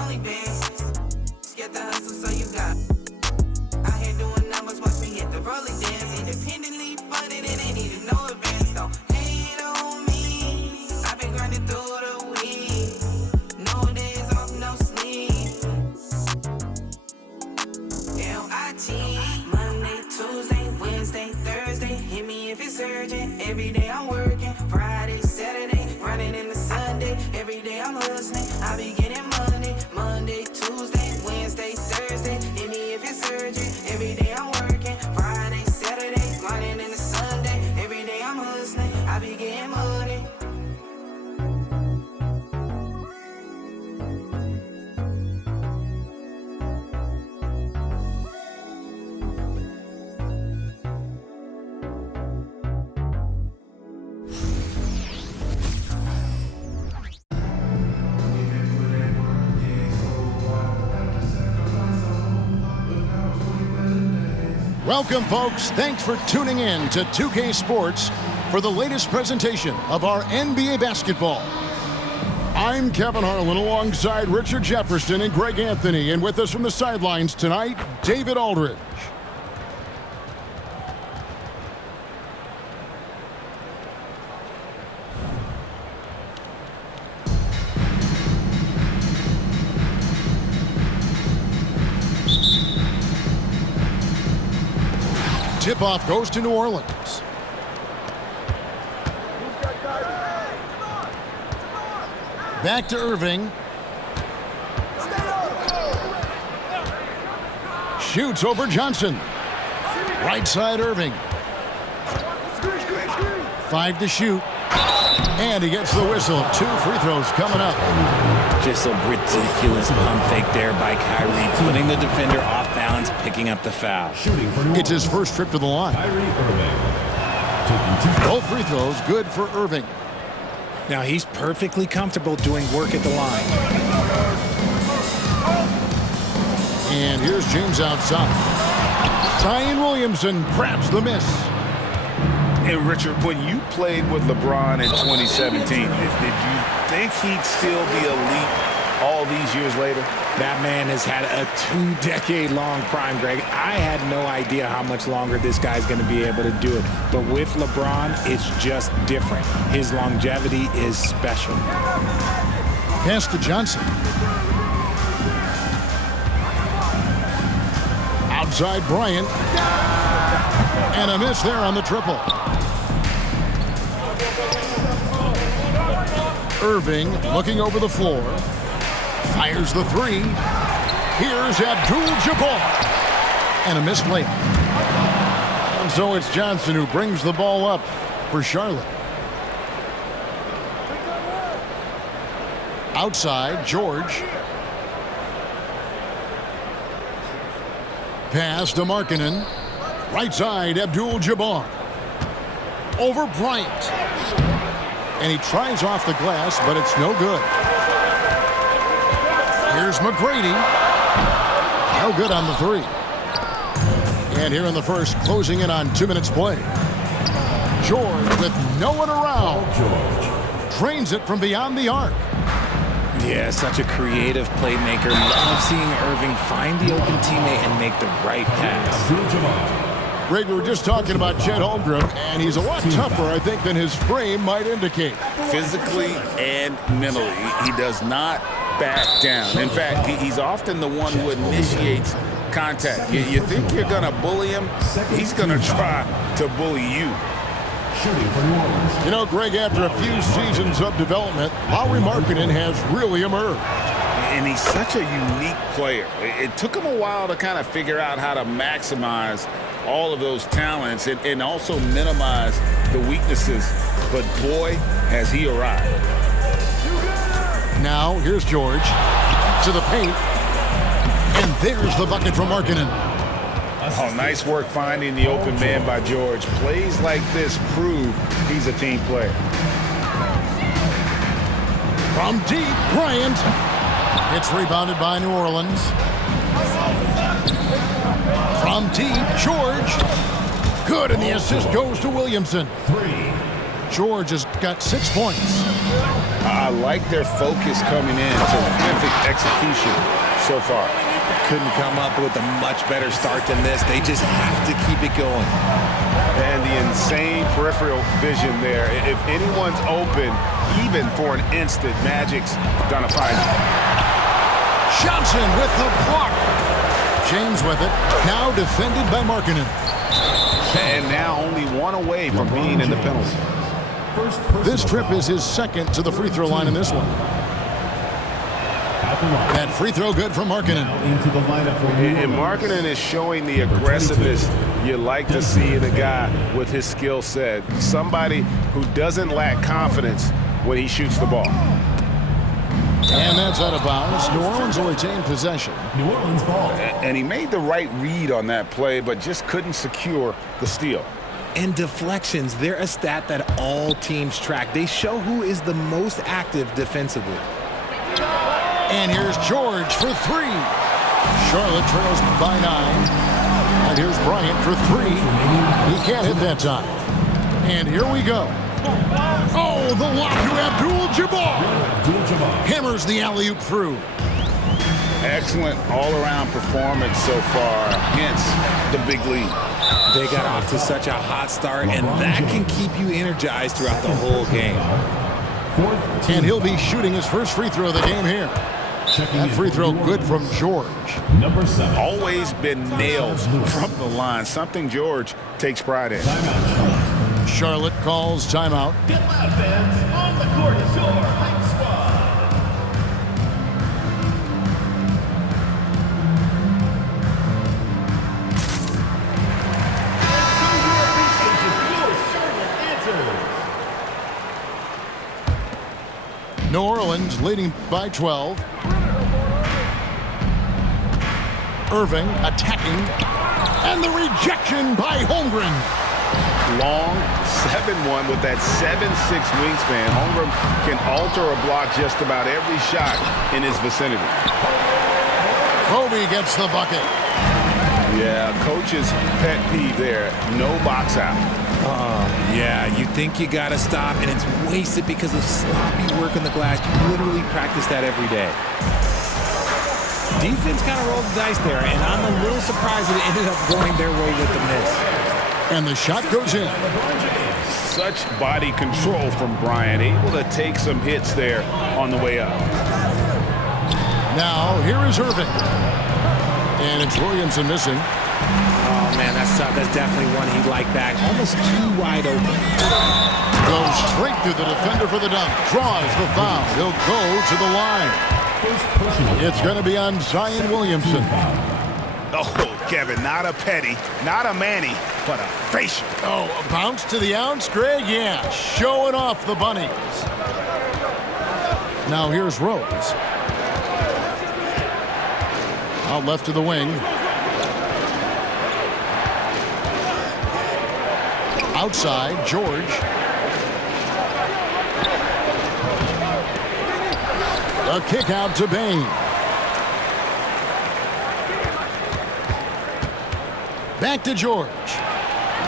only been. Get the hustle, so you got. Out here doing numbers, watch me hit the rolling dance. Independently funded, and ain't needed no advance. Don't hate on me. I've been grinding through the week. No days off, no sleep. L-I-T. Monday, Tuesday, Wednesday, Thursday. Hit me if it's urgent. Every day I'm working. Friday, Saturday, running into Sunday. Every day I'm hustling. I be getting money. Monday, Tuesday, Wednesday, Thursday. Hit me if it's urgent. Every day I'm working. Friday, Saturday, running into Sunday. Every day I'm hustling. I be getting money. Welcome, folks. Thanks for tuning in to 2K Sports for the latest presentation of our NBA basketball. I'm Kevin Harlan alongside Richard Jefferson and Greg Anthony, and with us from the sidelines tonight, David Aldridge. Tip-off goes to New Orleans. Back to Irving. Shoots over Johnson. Right side Irving. 5 to shoot. And he gets the whistle. 2 free throws coming up. Just a ridiculous pump fake there by Kyrie, putting the defender off balance, picking up the foul. It's his first trip to the line. Both free throws good for Irving. Now he's perfectly comfortable doing work at the line. And here's James outside. Zion Williamson grabs the miss. And Richard, when you played with LeBron in 2017, did you think he'd still be elite all these years later? That man has had a 2-decade-long prime, Greg. I had no idea how much longer this guy's going to be able to do it. But with LeBron, it's just different. His longevity is special. Pass to Johnson. Outside Bryant. And a miss there on the triple. Irving looking over the floor. Fires the 3. Here's Abdul-Jabbar. And a missed layup. And so it's Johnson who brings the ball up for Charlotte. Outside, George. Pass to Markkanen. Right side, Abdul-Jabbar. Over Bryant. And he tries off the glass, but it's no good. Here's McGrady. No good on the 3. And here in the first, closing in on 2 minutes play. George with no one around. Drains it from beyond the arc. Yeah, such a creative playmaker. Love seeing Irving find the open teammate and make the right pass. Greg, we were just talking about Chet Holmgren, and he's a lot tougher, I think, than his frame might indicate. Physically and mentally, he does not back down. In fact, he's often the one who initiates contact. You think you're going to bully him, he's going to try to bully you. You know, Greg, after a few seasons of development, Lauri Markkanen has really emerged. And he's such a unique player. It took him a while to kind of figure out how to maximize all of those talents and also minimize the weaknesses. But boy, has he arrived. Now, here's George to the paint. And there's the bucket from Markkanen. Oh, nice work finding the open man by George. Plays like this prove he's a team player. From deep, Bryant. It's rebounded by New Orleans. From deep, George. Good, and the assist goes to Williamson. George has got 6 points. I like their focus coming in. Terrific execution so far. Couldn't come up with a much better start than this. They just have to keep it going. And the insane peripheral vision there. If anyone's open, even for an instant, Magic's gonna find it. Johnson with the block. James with it. Now defended by Markkanen. And now only one away from being in the penalty. This trip is his second to the free throw line in this one. That free throw good from Markkanen. And Markkanen is showing the aggressiveness you like to see in a guy with his skill set. Somebody who doesn't lack confidence when he shoots the ball. And that's out of bounds. New Orleans will retain possession. New Orleans ball. And he made the right read on that play, but just couldn't secure the steal. And deflections, they're a stat that all teams track. They show who is the most active defensively. And here's George for three. Charlotte trails by 9. And here's Bryant for 3. He can't hit that time. And here we go. Oh, the lob to Abdul-Jabbar. Hammers the alley-oop through. Excellent all-around performance so far, hence the big lead. They got off to such a hot start, and that can keep you energized throughout the whole game. And he'll be shooting his first free throw of the game here. That free throw good from George. Number 7. Always been nailed from the line, something George takes pride in. Charlotte calls timeout. Get loud, fans. On the court is your hype squad. New Orleans leading by 12. Irving attacking. And the rejection by Holmgren. Long 7-1 with that 7'6" wingspan. Holmgren can alter a block just about every shot in his vicinity. Kobe gets the bucket. Yeah, coach's pet peeve there. No box out. Yeah, you think you got to stop, and it's wasted because of sloppy work in the glass. You literally practice that every day. Defense kind of rolled the dice there, and I'm a little surprised that it ended up going their way with the miss. And the shot goes in. Such body control from Bryant, able to take some hits there on the way up. Now, here is Irving. And it's Williamson missing. Oh, man, that's tough. That's definitely one he'd like back. Almost too wide open. Goes straight through the defender for the dunk. Draws the foul. He'll go to the line. It's going to be on Zion Williamson. Oh, Kevin, not a petty, not a Manny, but a facial. Oh, a bounce to the ounce, Greg? Yeah, showing off the bunnies. Now here's Rose. Out left to the wing. Outside, George. A kick out to Bain. Back to George.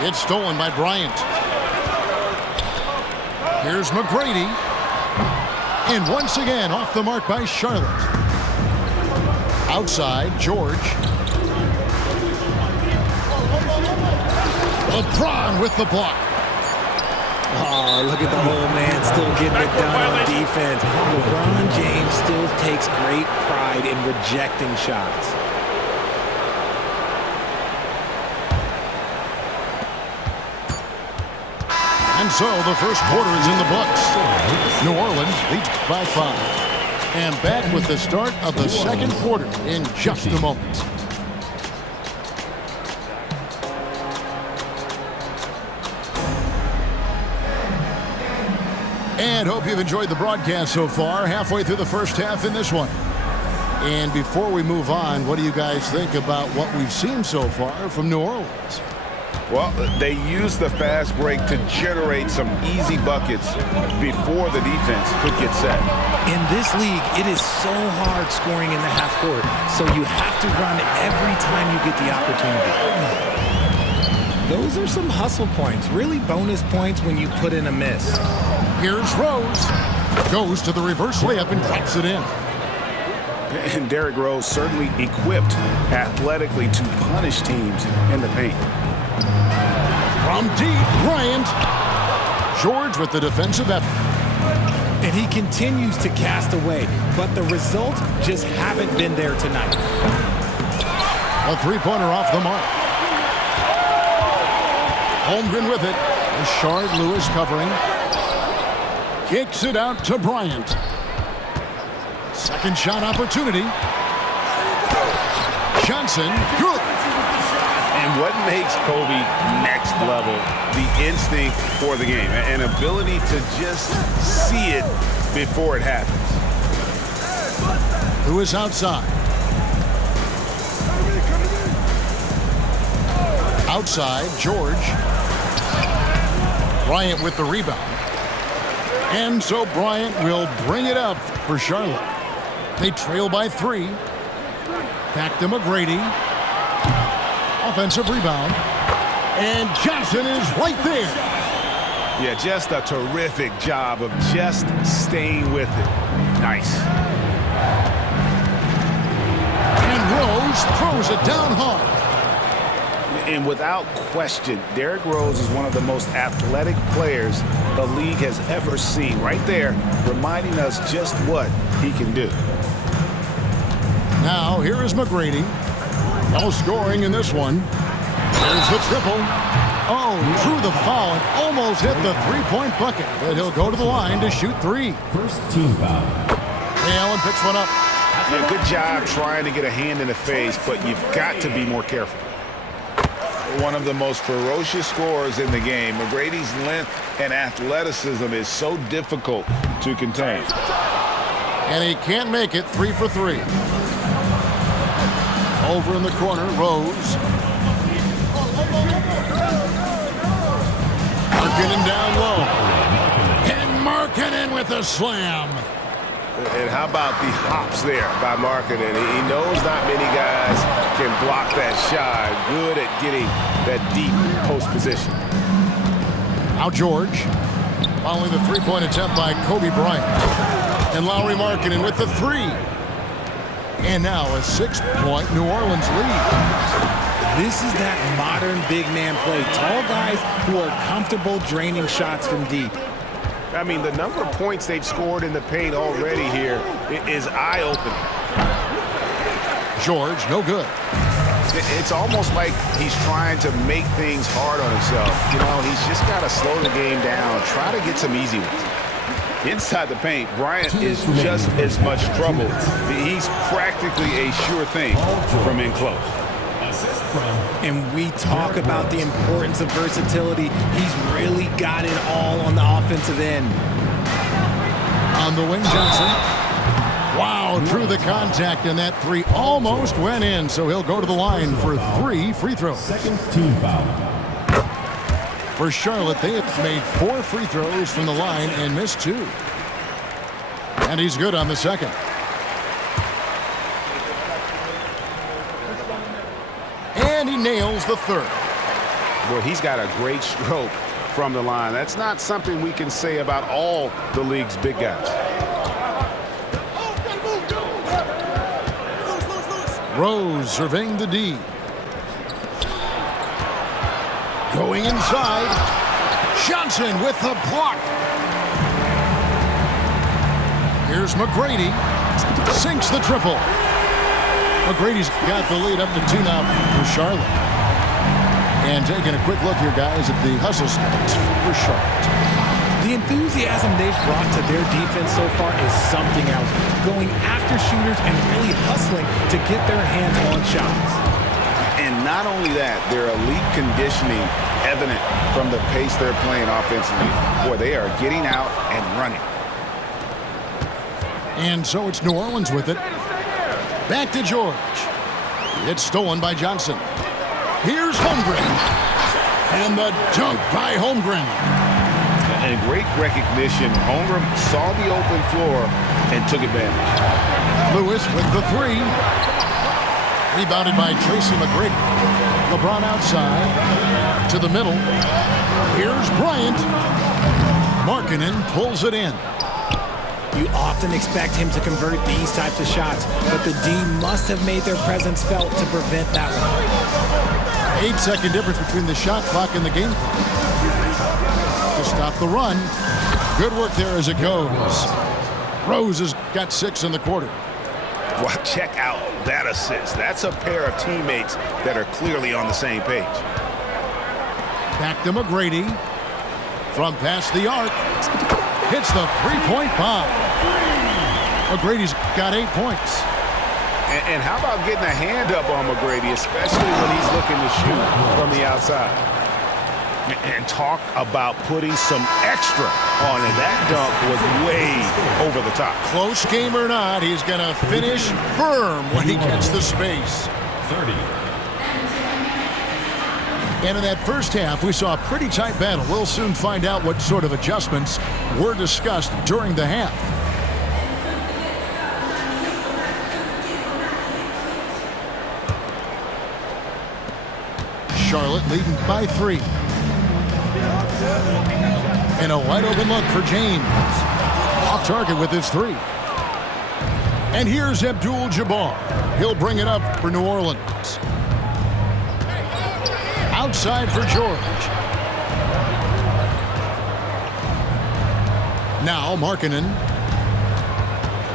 It's stolen by Bryant. Here's McGrady. And once again, off the mark by Charlotte. Outside, George. LeBron with the block. Oh, look at the old man still getting it done on defense. LeBron James still takes great pride in rejecting shots. And so the first quarter is in the books. New Orleans leads by 5. And back with the start of the second quarter in just a moment. And hope you've enjoyed the broadcast so far. Halfway through the first half in this one. And before we move on, what do you guys think about what we've seen so far from New Orleans? Well, they use the fast break to generate some easy buckets before the defense could get set. In this league, it is so hard scoring in the half court, so you have to run every time you get the opportunity. Those are some hustle points, really bonus points when you put in a miss. Here's Rose. Goes to the reverse layup and drops it in. And Derrick Rose certainly equipped athletically to punish teams in the paint. From deep, Bryant. George with the defensive effort. And he continues to cast away, but the results just haven't been there tonight. A three-pointer off the mark. Holmgren with it. Rashard Lewis covering. Kicks it out to Bryant. Second shot opportunity. Johnson, good. And what makes Kobe next level? The instinct for the game. An ability to just see it before it happens. Lewis outside. Outside, George. Bryant with the rebound. And so Bryant will bring it up for Charlotte. They trail by 3. Back to McGrady. Offensive rebound. And Johnson is right there. Yeah, just a terrific job of just staying with it. Nice. And Rose throws it down hard. And without question, Derrick Rose is one of the most athletic players the league has ever seen. Right there, reminding us just what he can do. Now, here is McGrady. No scoring in this one. There's the triple. Oh, drew the foul and almost hit the three-point bucket. But he'll go to the line to shoot 3. First team foul. Ray Allen picks one up. Yeah, good job trying to get a hand in the face, but you've got to be more careful. One of the most ferocious scorers in the game. McGrady's length and athleticism is so difficult to contain. And he can't make it. 3 for 3. Over in the corner, Rose. Markkanen down low. And Markkanen with a slam. And how about the hops there by Markkanen? He knows not many guys can block that shot. Good at getting that deep post position. Now George. Following the three-point attempt by Kobe Bryant. And Lauri Markkanen with the 3. And now a 6-point New Orleans lead. This is that modern big man play. Tall guys who are comfortable draining shots from deep. I mean, the number of points they've scored in the paint already here is eye-opening. George, no good. It's almost like he's trying to make things hard on himself. You know, he's just got to slow the game down, try to get some easy ones. Inside the paint, Bryant is just as much trouble. He's practically a sure thing from in close. And we talk about the importance of versatility. He's really got it all on the offensive end. On the wing, Johnson. Wow, drew the contact, and that 3 almost went in, so he'll go to the line for 3 free throws. Second team foul. For Charlotte, they have made 4 free throws from the line and missed 2. And he's good on the second. And he nails the 3rd. Well, he's got a great stroke from the line. That's not something we can say about all the league's big guys. Rose surveying the D. Going inside. Johnson with the block. Here's McGrady. Sinks the triple. McGrady's got the lead up to 2 now for Charlotte. And taking a quick look here, guys, at the hustle stats for Charlotte. The enthusiasm they've brought to their defense so far is something else. Going after shooters and really hustling to get their hands on shots. And not only that, their elite conditioning evident from the pace they're playing offensively. Boy, they are getting out and running. And so it's New Orleans with it. Back to George. It's stolen by Johnson. Here's Holmgren. And the dunk by Holmgren. And great recognition. Holmgren saw the open floor and took advantage. Lewis with the 3. Rebounded by Tracy McGrady. LeBron outside to the middle. Here's Bryant. Markkanen pulls it in. You often expect him to convert these types of shots, but the D must have made their presence felt to prevent that one. 8-second difference between the shot clock and the game clock. To stop the run. Good work there as it goes. Rose has got 6 in the quarter. Well, check out that assist. That's a pair of teammates that are clearly on the same page. Back to McGrady. From past the arc. Hits the three-point bomb. McGrady's got 8 points. And how about getting a hand up on McGrady, especially when he's looking to shoot from the outside? And talk about putting some extra on it. That dunk was way over the top. Close game or not, he's going to finish firm when he gets the space. 30. And in that first half, we saw a pretty tight battle. We'll soon find out what sort of adjustments were discussed during the half. Charlotte leading by 3. And a wide open look for James. Off target with his 3. And here's Abdul-Jabbar. He'll bring it up for New Orleans. Outside for George. Now Markkanen.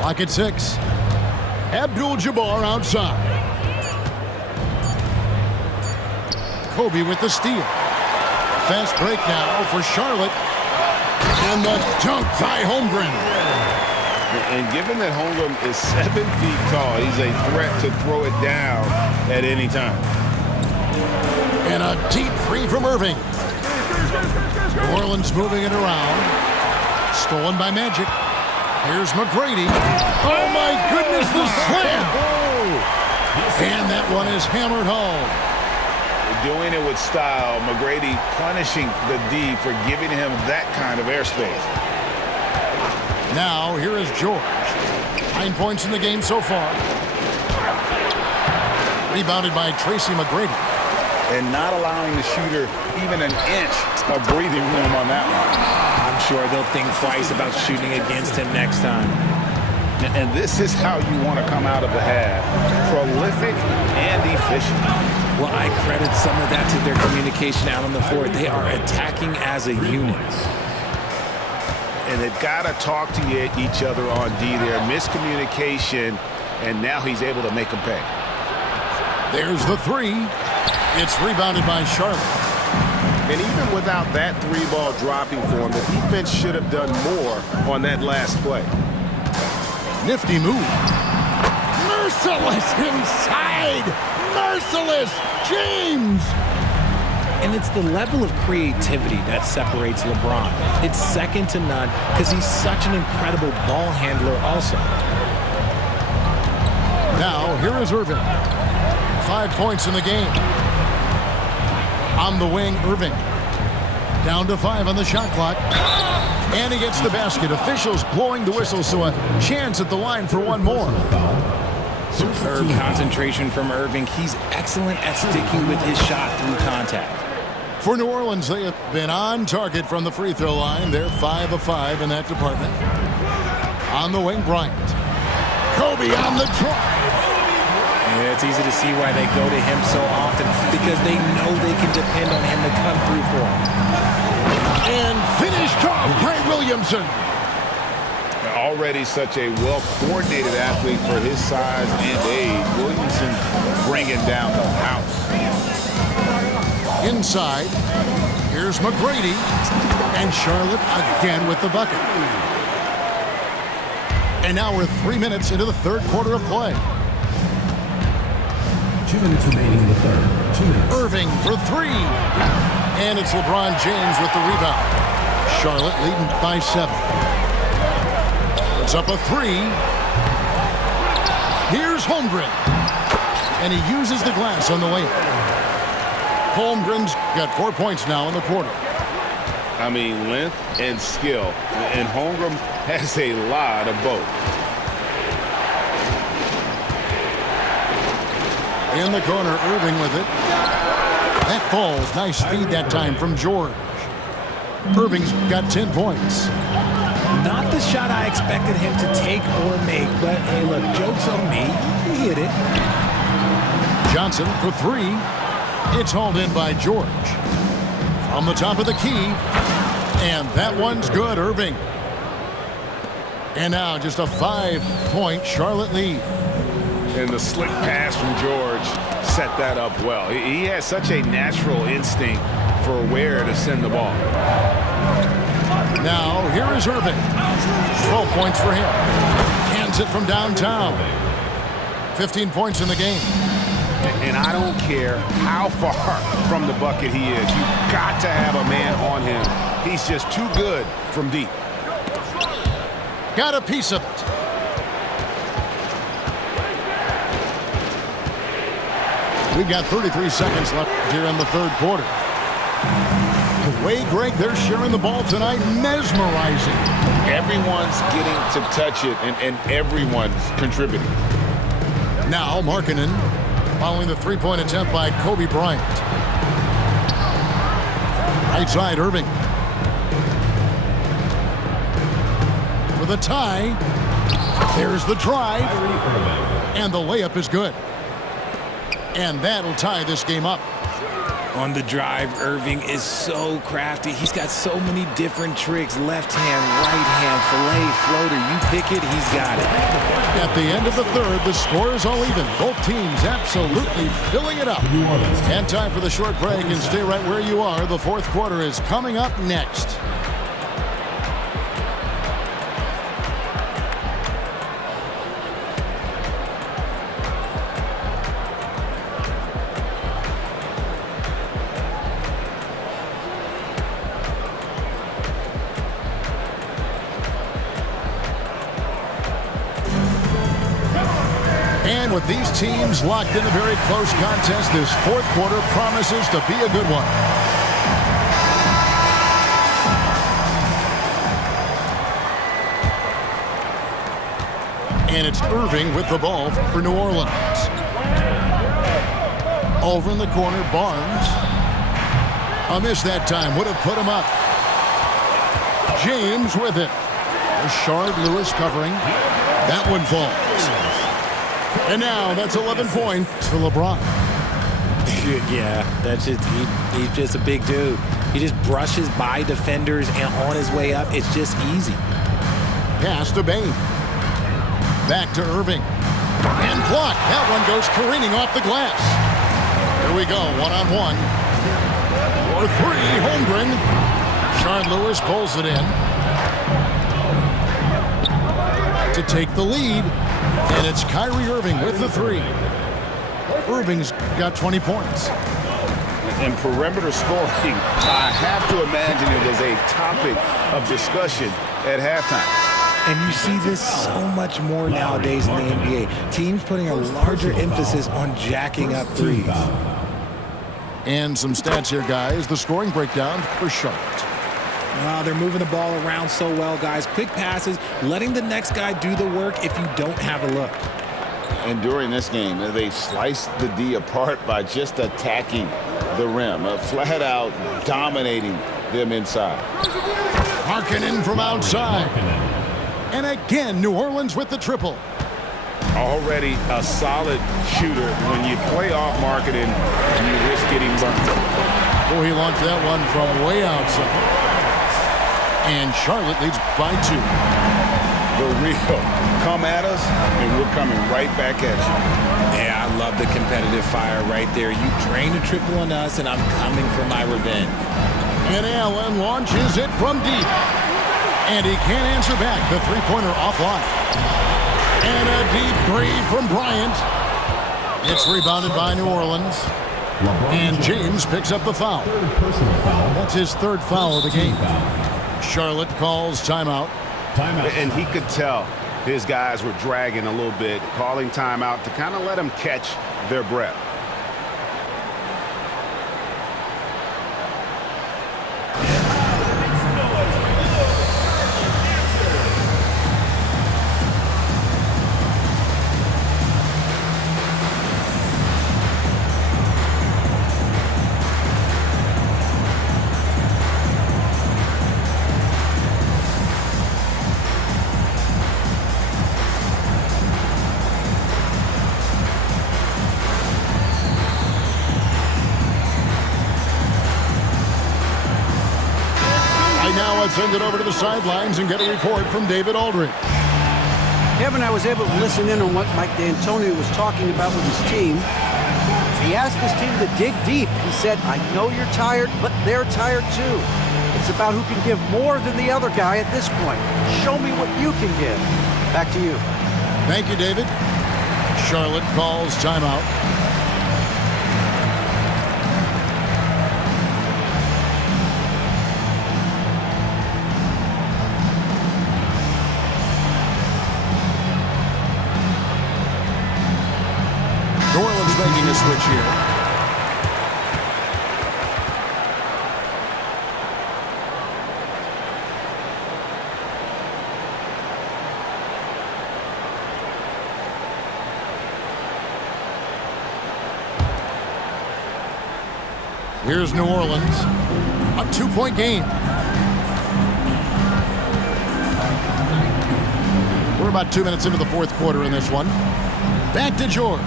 Clock at 6. Abdul-Jabbar outside. Kobe with the steal. Fast break now for Charlotte. And the dunk by Holmgren. And given that Holmgren is 7 feet tall, he's a threat to throw it down at any time. And a deep three from Irving. New Orleans moving it around. Stolen by Magic. Here's McGrady. Oh my goodness, the slam! And that one is hammered home. Doing it with style. McGrady punishing the D for giving him that kind of airspace. Now, here is George. 9 points in the game so far. Rebounded by Tracy McGrady. And not allowing the shooter even an inch of breathing room on that one. I'm sure they'll think twice about shooting against him next time. And this is how you want to come out of the half. Prolific and efficient. Well, I credit some of that to their communication out on the floor. They are attacking as a unit. And they've got to talk to each other on D there. Miscommunication, and now he's able to make them pay. There's the 3. It's rebounded by Charlotte. And even without that 3-ball dropping for him, the defense should have done more on that last play. Nifty move. Merciless inside. Merciless James. And it's the level of creativity that separates LeBron. It's second to none because he's such an incredible ball handler also. Now, here is Irving. 5 points in the game. On the wing, Irving. Down to 5 on the shot clock. And he gets the basket. Officials blowing the whistle, so a chance at the line for one more. Superb concentration from Irving. He's excellent at sticking with his shot through contact. For New Orleans, they have been on target from the free throw line. They're 5 of 5 in that department. On the wing, Bryant. Kobe on the drive. Yeah, it's easy to see why they go to him so often, because they know they can depend on him to come through for them. And finished off by Williamson. Already such a well-coordinated athlete for his size and age. Williamson bringing down the house. Inside, here's McGrady. And Charlotte again with the bucket. And now we're 3 minutes into the third quarter of play. 2 minutes remaining in the third. 2 minutes. Irving for 3. And it's LeBron James with the rebound. Charlotte leading by 7. It's up a 3. Here's Holmgren. And he uses the glass on the layup. Holmgren's got 4 points now in the quarter. I mean, length and skill. And Holmgren has a lot of both. In the corner, Irving with it. That falls. Nice feed that time from George. Irving's got 10 points. Not the shot I expected him to take or make, but hey, look, joke's on me. He hit it. Johnson for three. It's hauled in by George. From the top of the key. And that one's good, Irving. And now just a 5-point Charlotte lead. And the slick pass from George set that up well. He has such a natural instinct for where to send the ball. Now, here is Irving. 12 points for him. Hands it from downtown. 15 points in the game. And I don't care how far from the bucket he is. You've got to have a man on him. He's just too good from deep. Got a piece of it. We've got 33 seconds left here in the third quarter. The way, Greg, they're sharing the ball tonight, mesmerizing. Everyone's getting to touch it, and everyone's contributing. Now, Markkanen following the three-point attempt by Kobe Bryant. Right side, Irving. For the tie. There's the drive. And the layup is good. And that'll tie this game up. On the drive, Irving is so crafty. He's got so many different tricks. Left hand, right hand, fillet, floater. You pick it, he's got it. At the end of the third, the score is all even. Both teams absolutely filling it up. And time for the short break, and stay right where you are. The fourth quarter is coming up next. And with these teams locked in a very close contest, this fourth quarter promises to be a good one. And it's Irving with the ball for New Orleans. Over in the corner, Barnes. A miss that time, would have put him up. James with it. Rashard Lewis covering. That one falls. And now that's 11 points for LeBron. Yeah, that's just he's just a big dude. He just brushes by defenders and on his way up, it's just easy. Pass to Bane. Back to Irving. And blocked. That one goes careening off the glass. Here we go, one-on-one. For three, Holmgren. Rashard Lewis pulls it in. To take the lead. And it's Kyrie Irving with the three. Irving's got 20 points. And perimeter scoring, I have to imagine it was a topic of discussion at halftime. And you see this so much more nowadays in the NBA. Teams putting a larger emphasis on jacking up threes. And some stats here, guys. The scoring breakdown for Charlotte. Wow, they're moving the ball around so well, guys. Quick passes, letting the next guy do the work if you don't have a look. And during this game, they sliced the D apart by just attacking the rim, flat out dominating them inside. Markkanen from outside. And again, New Orleans with the triple. Already a solid shooter. When you play off Markkanen, you risk getting burned. Oh, he launched that one from way outside. And Charlotte leads by 2. The real come at us, and we're coming right back at you. Yeah, I love the competitive fire right there. You drain a triple on us, and I'm coming for my revenge. And Allen launches it from deep. And he can't answer back. The three-pointer offline. And a deep three from Bryant. It's rebounded by New Orleans. And James picks up the foul. That's his third foul of the game. Charlotte calls timeout. And he could tell his guys were dragging a little bit, calling timeout to kind of let them catch their breath. let's send it over to the sidelines and get a report from David Aldridge. Kevin, I was able to listen in on what Mike D'Antoni was talking about with his team. He asked his team to dig deep. He said, I know you're tired, but they're tired too. It's about who can give more than the other guy at this point. Show me what you can give. Back to you. Thank you, David. Charlotte calls timeout. New Orleans making a switch here. Here's New Orleans, a 2-point game. We're about 2 minutes into the fourth quarter in this one. Back to George.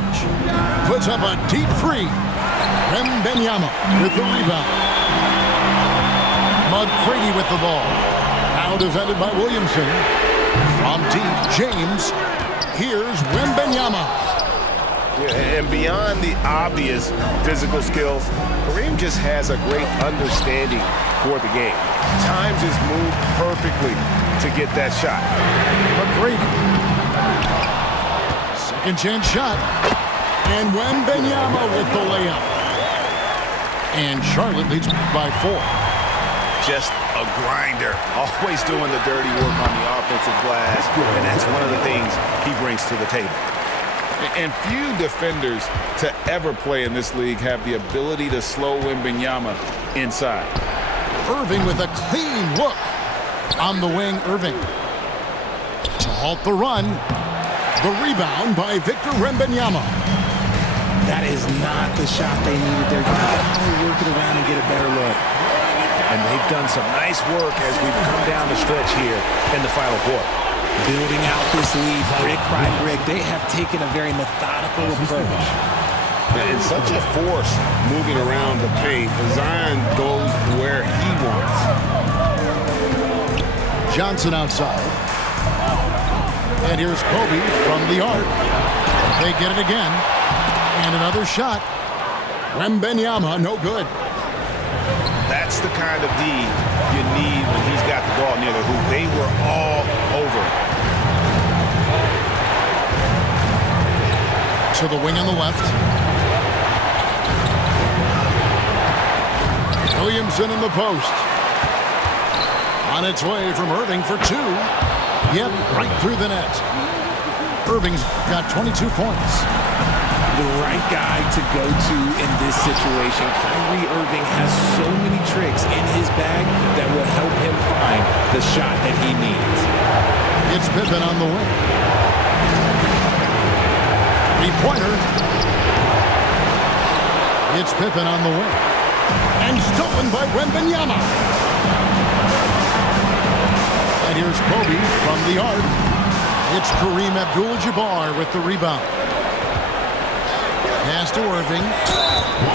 Puts up a deep three. Wembanyama with the rebound. McGrady with the ball. Now defended by Williamson. From deep, James. Here's Wembanyama. Yeah, and beyond the obvious physical skills, Kareem just has a great understanding for the game. Time just moved perfectly to get that shot. McGrady. Second chance shot. And Wembanyama with the layup. And Charlotte leads by 4. Just a grinder. Always doing the dirty work on the offensive glass. And that's one of the things he brings to the table. And few defenders to ever play in this league have the ability to slow Wembanyama inside. Irving with a clean look. On the wing, Irving. To halt the run. The rebound by Victor Wembanyama. That is not the shot they needed. They're trying to work it around and get a better look. And they've done some nice work as we've come down the stretch here in the final quarter. Building out this lead brick by brick. They have taken a very methodical approach. And such a force moving around the paint. Zion goes where he wants. Johnson outside. And here's Kobe from the arc. They get it again. And another shot. Wembanyama, no good. That's the kind of D you need when he's got the ball near the hoop. They were all over it. To the wing on the left. Williamson in the post. On its way from Irving for 2. Yep, right through the net. Irving's got 22 points. The right guy to go to in this situation. Kyrie Irving has so many tricks in his bag that will help him find the shot that he needs. It's Pippen on the wing. Three-pointer. It's Pippen on the wing. And stolen by Wembanyama. And here's Kobe from the arc. It's Kareem Abdul-Jabbar with the rebound. Pass to Irving.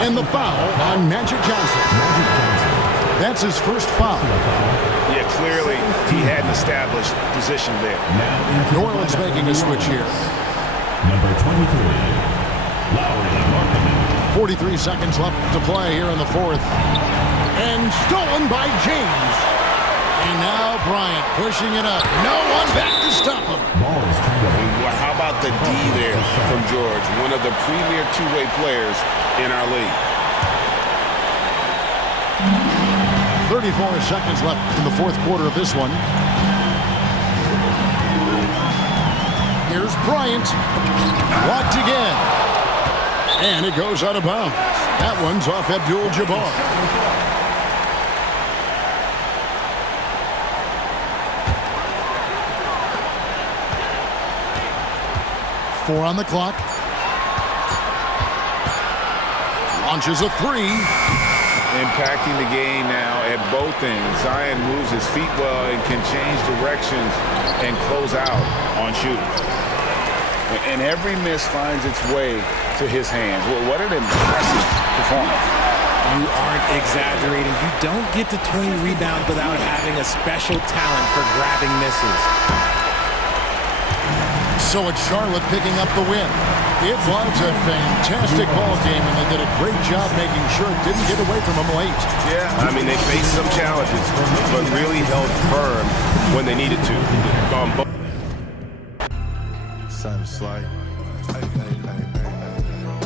And the foul on Magic Johnson. That's his first foul. Yeah, clearly he had an established position there. New Orleans making a switch here. Number 23, Lauri Markkanen. 43 seconds left to play here in the fourth. And stolen by James. And now Bryant pushing it up. No one back to stop him. Ball is turned over. Well, how about the D there from George? One of the premier two-way players in our league. 34 seconds left in the fourth quarter of this one. Here's Bryant. Blocked again. And it goes out of bounds. That one's off Abdul-Jabbar. 4 on the clock. Launches a 3. Impacting the game now at both ends. Zion moves his feet well and can change directions and close out on shooters. And every miss finds its way to his hands. Well, what an impressive performance. You aren't exaggerating. You don't get to 20 rebounds without having a special talent for grabbing misses. So it's Charlotte picking up the win. It was a fantastic ball game, and they did a great job making sure it didn't get away from them late. Yeah, I mean, they faced some challenges, but really held firm when they needed to. Sounds like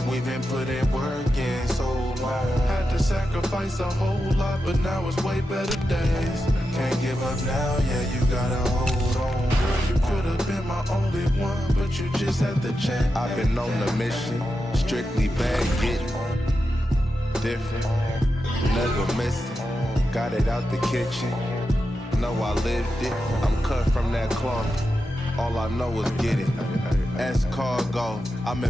we've been putting work in so long. Had to sacrifice a whole lot, but now it's way better days. Can't give up now, yeah, you gotta hold on. Girl, you could have been my only one, but you just had to check. I've been on the mission, strictly bag getting different, never missing. Got it out the kitchen, know I lived it. I'm cut from that cloth. All I know is get it. As cargo, I'm in